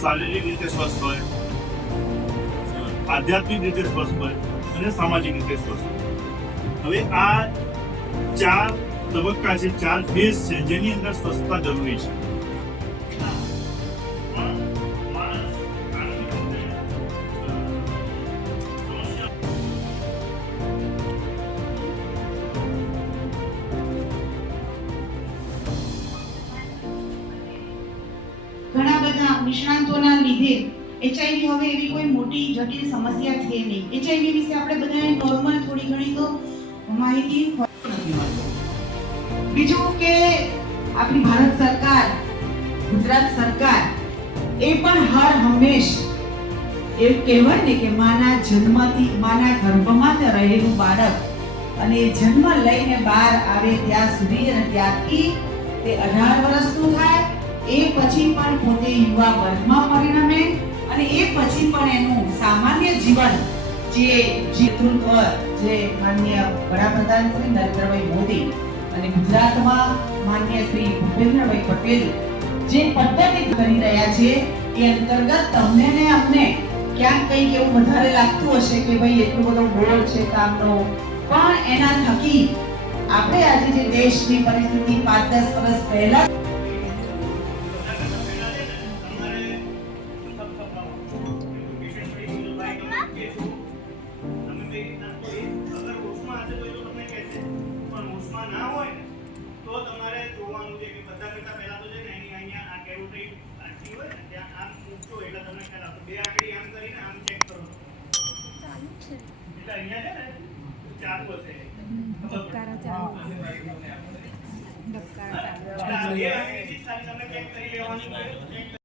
શારીરિક રીતે સ્વસ્થ હોય, આધ્યાત્મિક રીતે સ્વસ્થ હોય અને સામાજિક રીતે સ્વસ્થ હોય. હવે આ 4 તબક્કા છે, 4 ફેઝ છે જેની અંદર સ્વસ્થતા જરૂરી છે. ઘણા બધા નિષ્ણાંતોના લીધે એચઆઈવી હવે એવી કોઈ મોટી જટિલ સમસ્યા છે નહીં. એચઆઈવી વિશે આપણે બધાને નોર્મલ થોડી ઘણી તો માહિતી નથી મળતી. બીજું કે આપણી ભારત સરકાર, ગુજરાત સરકાર એ પણ હર હંમેશ એવું કહેવાય ને કે માના જન્મથી, માના ગર્ભમાં રહેલું બાળક અને જન્મ લઈને બહાર આવે ત્યાં સુધી અને ત્યારથી તે 18 વર્ષનું થાય એ પછી પણ પોતે યુવા વર્ગમાં પરિણમે અને એ પછી પણ એનું સામાન્ય જીવન જે નેતૃત્વ જે માનનીય વડાપ્રધાન શ્રી નરેન્દ્રભાઈ મોદી અને ગુજરાતમાં માનનીય શ્રી ભૂપેન્દ્રભાઈ પટેલ જે પદ્ધતિ કરી રહ્યા છે એ અંતર્ગત તમને ને અમને ક્યાંક કંઈક એવું વધારે લાગતું હશે કે ભાઈ એટલો બધો ગોળ છે કામનો, પણ એના થકી આપણે આજે જે દેશની પરિસ્થિતિ 5-10 વર્ષ પહેલા તમે ચેક કરી લેવાની